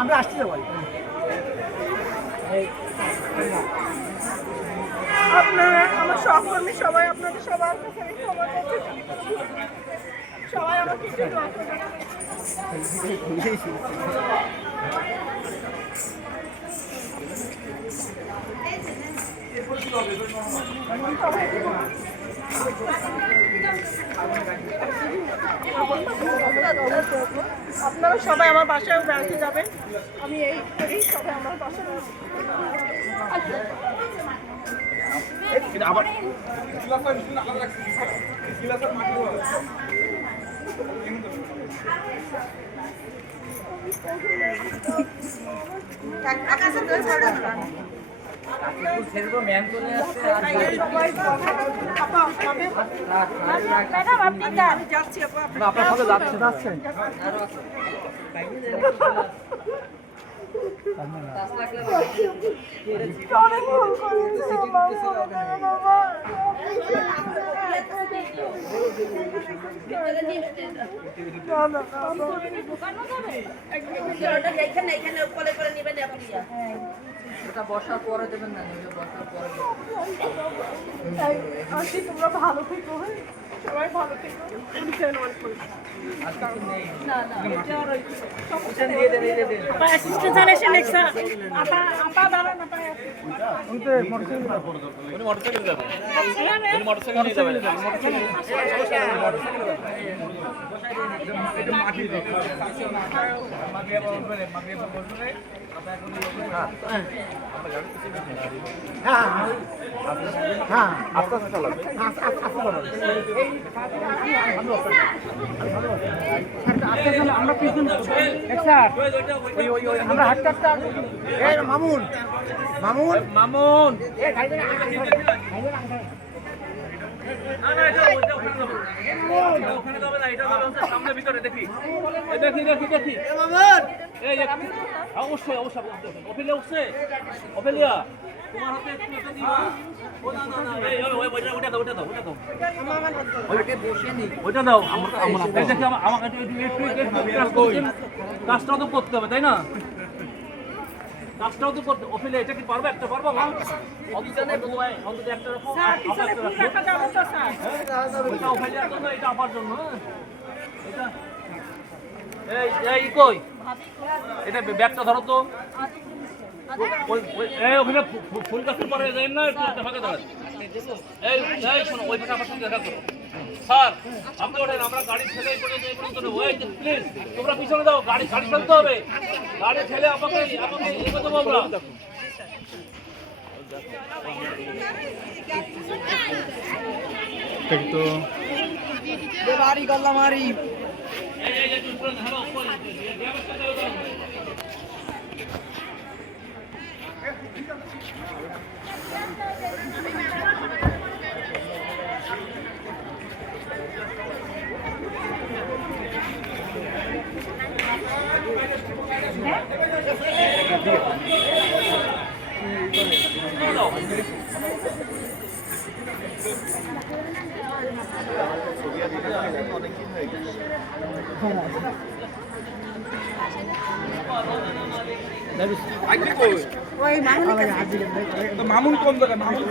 আমরা আসতে যাবো। আপনারা আমার সহকর্মী সবাই আপনাদের সবার কাছে আমি ক্ষমা চাচ্ছি। সবাই আমাকে একটু দোয়া করবেন। আপনারা সবাই আমার বাসায় বেড়াতে যাবেন। আমি এই করি, সবাই আমার বাসায় বসার পরে দেবেন না, বসার পরে তোমরা ভালো থেকো, সবাই ভালো থেকো। মামুন মামুন মামুন সামনে ভিতরে দেখি দেখি দেখি দেখি অবশ্যই অবশ্যই অফিলিয়া উঠছে অফিলিয়া তোমার হাতে একটু দিবা ওটা দাও ওটা দাও ওটা দাও ওইটা দাও আমাকে কাজটাও তো করতে হবে তাই না কাজটাও তো করতে অফিলে এটা কি পারবে একটা পারবো অন্তত একটা এটা আপার জন্য এই কই এটা ব্যাগটা ধরো তো ওখানে ফুল গাছের পরে যাই না একটু ফাঁকা দাঁড়ান এই শোনো ওই ফাঁকা আমার সঙ্গে দেখা করো স্যার আপনি ওঠেন আমরা গাড়ি ছেলে এই পর্যন্ত ওয়েট প্লিজ তোমরা পিছনে দাও গাড়ি ফেলতে হবে গাড়ি ছেলে আমাকে এগোতে দেবো আমরা তো বাড়ি গল্লা মারি মামুন কোন জায়গায় মামুন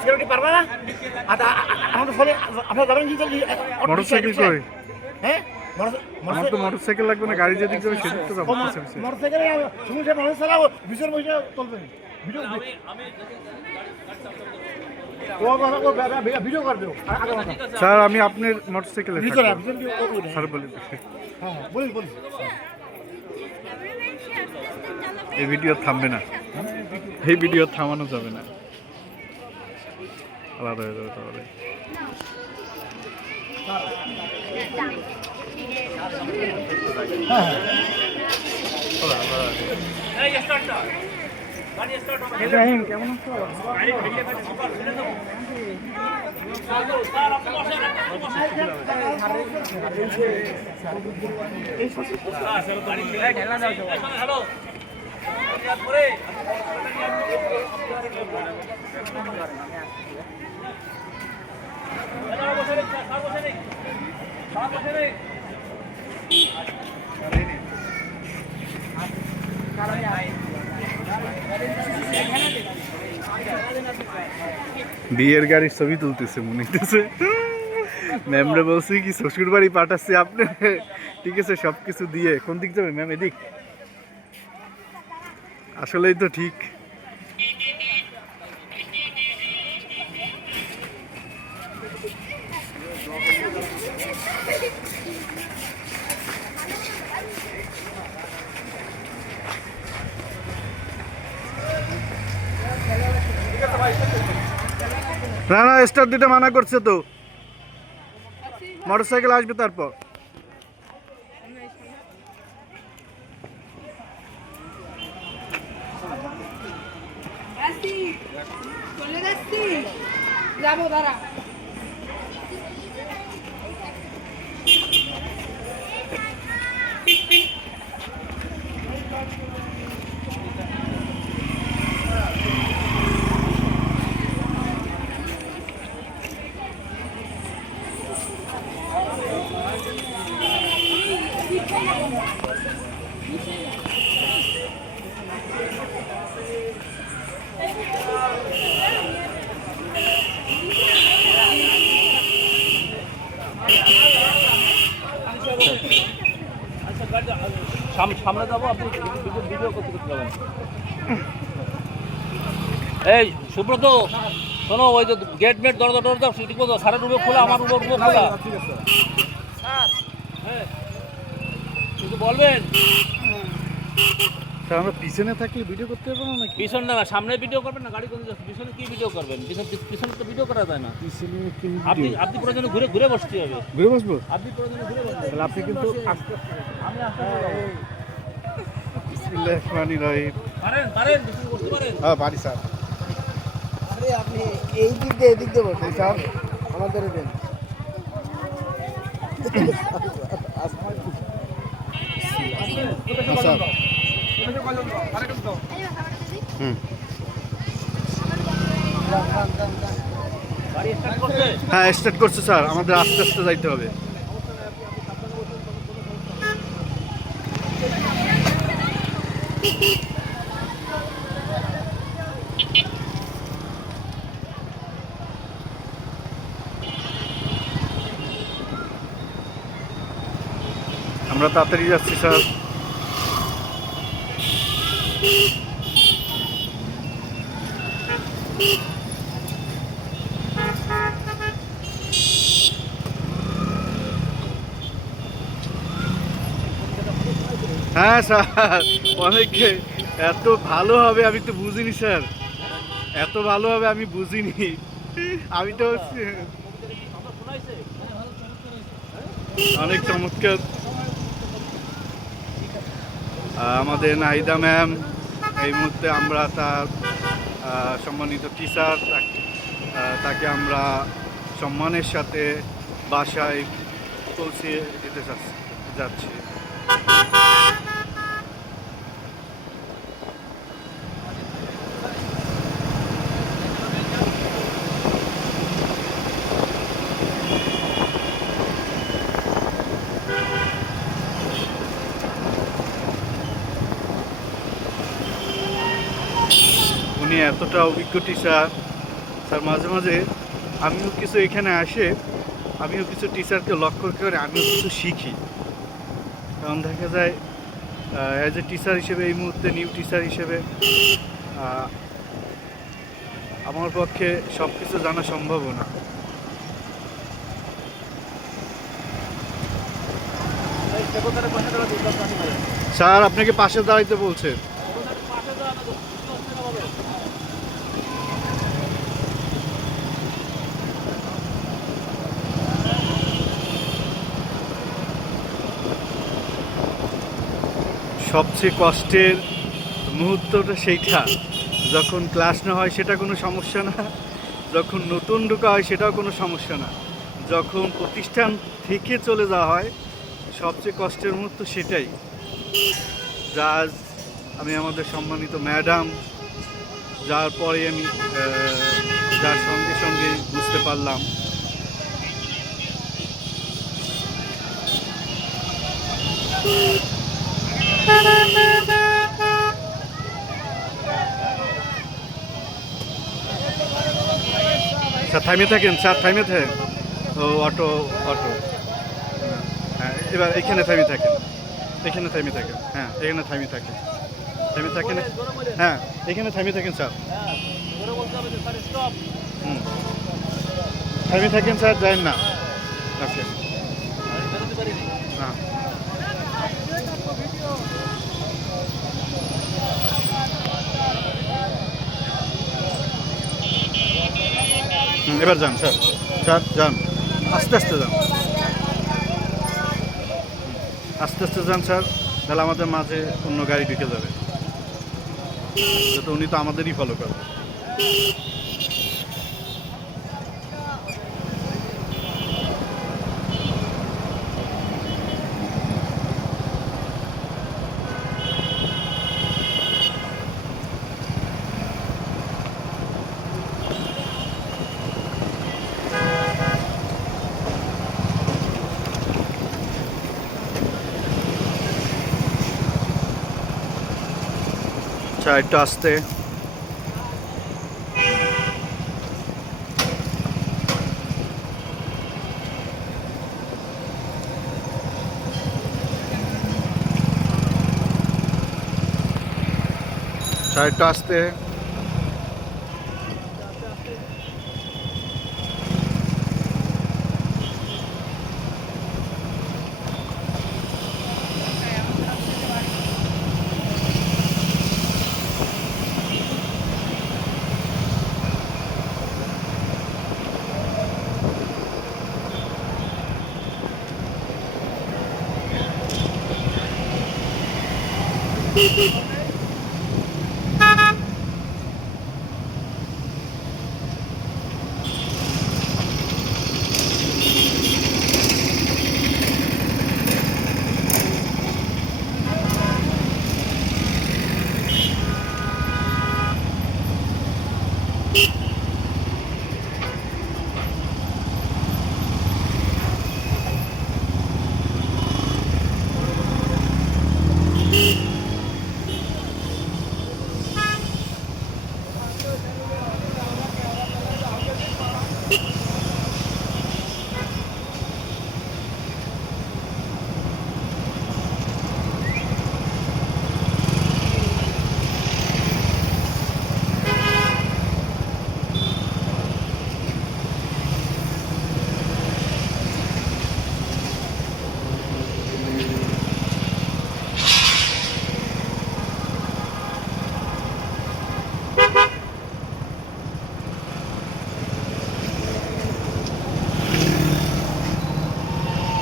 সিকিউরিটি পারবা না? আমাদের ফলে আপনার যাবেন কি মোটরসাইকেল কই? হ্যাঁ আমার তো মোটরসাইকেল লাগবে না, গাড়ি যেদিক যাবে সেদিক তো যাবো। মোটরসাইকেল সমস্যা মানুষ ছাড়া ভিতর বসে চলবে। ভিডিও আমি আমি ভিডিও করবে ঠিক আছে স্যার আমি আপনার মোটরসাইকেলে ভিতরে থাকবো। ভিতরে স্যার বলে হ্যাঁ বলুন বলুন এই ভিডিও থামবে না, এই ভিডিও থামানো যাবে না, আলাদা হয়ে যাবে তাহলে। এই স্টার্টটা গাড়ি স্টার্ট হবে ইব্রাহিম কেমন আছো? গাড়ি ভেঙে গেছে সুপার ছেড়ে দেবো স্যার আপনি বসেন আপনি বসেন স্যার গাড়ি ঠেলা দাও তো হ্যালো পরে বসে নেই স্যার বসে নেই স্যার বসে নেই বিয়ের গাড়ির ছবি তুলতেছে মনে হইতেছে। ম্যামরা বলছি কি শ্বশুর বাড়ি পাঠাচ্ছে আপনি, ঠিক আছে সব কিছু দিয়ে। কোন দিক যাবে ম্যাম? এদিক? আসলেই তো ঠিক। না না, স্টার্ট দিতে মানা করছে তো, মোটরসাইকেল আসবে তারপর। চলে যাচ্ছি যাবো দাঁড়া সামনে যাবো আপনি ভিডিও করতে করতে যাবেন এই সুব্রত শোনো ওই যে গেট মেট দরজা টরজা ঠিক মতো সারের রুমে খোলা আমার রুমে খোলা হ্যাঁ কিছু বলবেন স্যার আমরা পিছনে থাকলে ভিডিও করতে পারবো না নাকি? পিছন না সামনে ভিডিও করবেন না গাড়ি কোন পিছনে কি ভিডিও করবেন পিছনে তো ভিডিও করা যায় না পিছনে কি আপনি ভিডিও? আপনি প্রয়োজনে ঘুরে ঘুরে বসতে হবে ঘুরে বসবো? আপনি প্রয়োজনে ঘুরে বসতে তাহলে আপনি কিন্তু আমি আসতে পারবো বিসমিল্লাহির রহমানির রহিম। পারেন পারেন পিছনে বসতে পারেন হ্যাঁ পারি স্যার। আরে আপনি এই দিক দিয়ে এদিক দিয়ে বসুন স্যার, আমাদের দেন। স্যার হুম গাড়ি স্টার্ট করতে হ্যাঁ স্টার্ট করছে স্যার, আমাদের আস্তে আস্তে যাইতে হবে। আমরা তাড়াতাড়ি যাচ্ছি স্যার। হ্যাঁ স্যার অনেক এত ভালো হবে আমি তো বুঝিনি স্যার, এত ভালো হবে আমি বুঝিনি। আমি তো অনেক চমৎকার। আমাদের নাহিদা ম্যাম এই মুহূর্তে আমরা তার সম্মানিত টিচার তাকে আমরা সম্মানের সাথে বাসায় পৌঁছে দিতে যাচ্ছি। উনি এতটা অভিজ্ঞ টিচার স্যার, মাঝে মাঝে আমিও কিছু এখানে আসে, আমিও কিছু টিচারকে লক্ষ্য করে আমিও কিছু শিখি। কারণ দেখা যায় অ্যাজ এ টিচার হিসেবে এই মুহূর্তে নিউ টিচার হিসেবে আমার পক্ষে সব কিছু জানা সম্ভব না। স্যার আপনাকে পাশে দাঁড়াইতে বলছে। সবচেয়ে কষ্টের মুহূর্তটা সেইটা, যখন ক্লাস না হয় সেটা কোনো সমস্যা না, যখন নতুন ঢোকা হয় সেটাও কোনো সমস্যা না, যখন প্রতিষ্ঠান থেকে চলে যাওয়া হয় সবচেয়ে কষ্টের মুহূর্ত সেটাই। যা আজ আমি আমাদের সম্মানিত ম্যাডাম যার পরে আমি যার সঙ্গে সঙ্গে বুঝতে পারলাম স্যার থামিয়ে থাকেন, স্যার থামিয়ে থাকেন। ও অটো অটো হ্যাঁ, এবার এখানে থামিয়ে থাকেন, এখানে থামিয়ে থাকেন। হ্যাঁ এখানে থামিয়ে থাকেন, থামিয়ে থাকেন। হ্যাঁ এখানে থামিয়ে থাকেন স্যার। থামিয়ে থাকেন স্যার, যাবেন না। আচ্ছা হ্যাঁ এবার যান স্যার, স্যার যান, আস্তে আস্তে যান, আস্তে আস্তে যান স্যার, তাহলে আমাদের মাঝে অন্য গাড়ি ঢুকে যাবে, তো উনি তো আমাদেরই ফলো করবে। আচ্ছা একটু আসতে, একটু আসতে।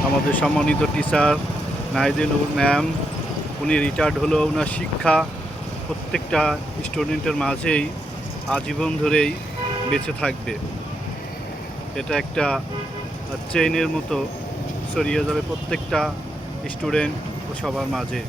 আমাদের সম্মানিত টিচার নাহিদুল ম্যাম, উনি রিটায়ার্ড হলো, ওনার শিক্ষা প্রত্যেকটা স্টুডেন্টের মাঝেই আজীবন ধরেই বেঁচে থাকবে। এটা একটা চেইনের মতো ছড়িয়ে যাবে প্রত্যেকটা স্টুডেন্ট ও সবার মাঝে।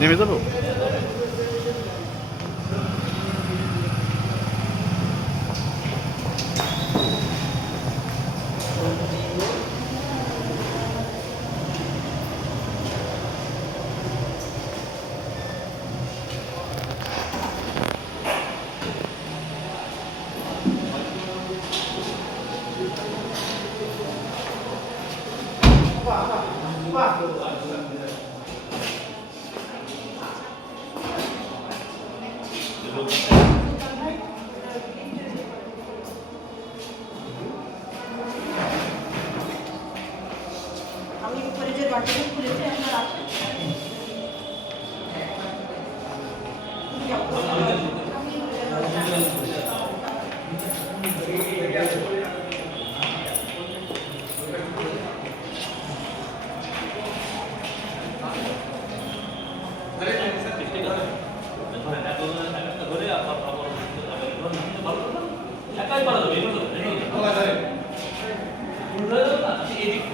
নেমে যাবো? আমি উপরে যে বাটিটা খুলেছি আপনার আসেন। একাই পারা যাবে এদিক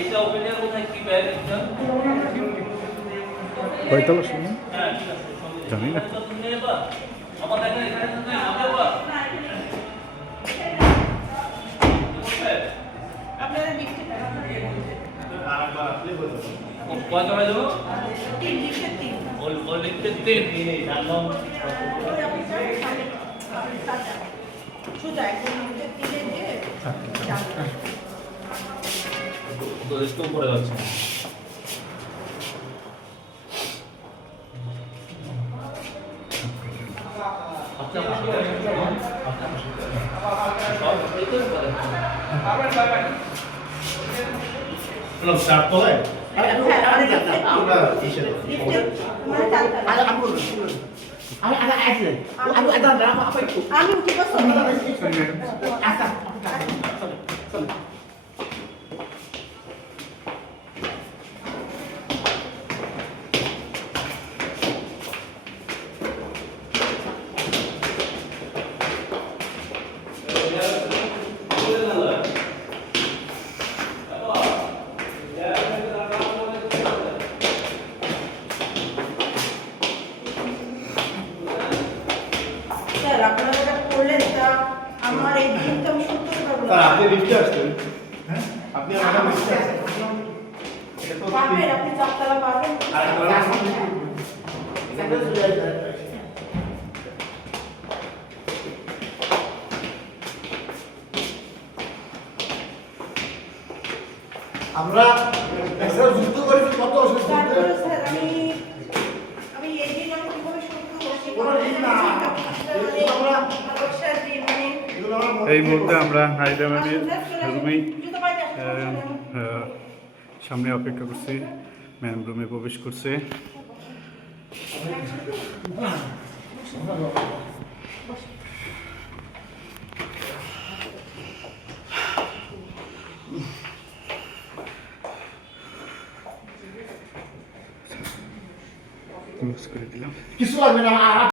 এটা ওপেনের কোথায় কি ব্যাগ কয়তলা শুনুন হ্যাঁ ঠিক আছে জানি না। আমার দেখেন এখানে তো নাই আমাদের বা আপনারা লিখতে কয় তলা যাবো তিন লিখতে তিন ওই লিখতে তিন জানলাম সোজা একদম লিখতে তিনে দিয়ে তো একটু উপরে যাচ্ছে চারতলায় আমরা আমি উঠে বসো স্যার আপনারা যেটা করলেন তা আমার এই দিনটা আমি সত্যি পারবো না। আপনি লিফটে আসছেন হ্যাঁ আপনি আমার লিফটে আসছেন পারবেন আপনি চারতলা পারবেন আমরা একসাথে যুদ্ধ করেছি কত তারপরে স্যার আমি এই দিন আমি কিভাবে সত্য করছি কোনো দিন না। ভালোবাসার দিন মানে এই মুহূর্তে আমরা হায়দ্রাবাদের রুমে জুতো পাইতে আসেন সামনে অপেক্ষা করছি। ম্যাম রুমে প্রবেশ করছে। ক্লোজ করে দিলাম। কিছু লাগবে না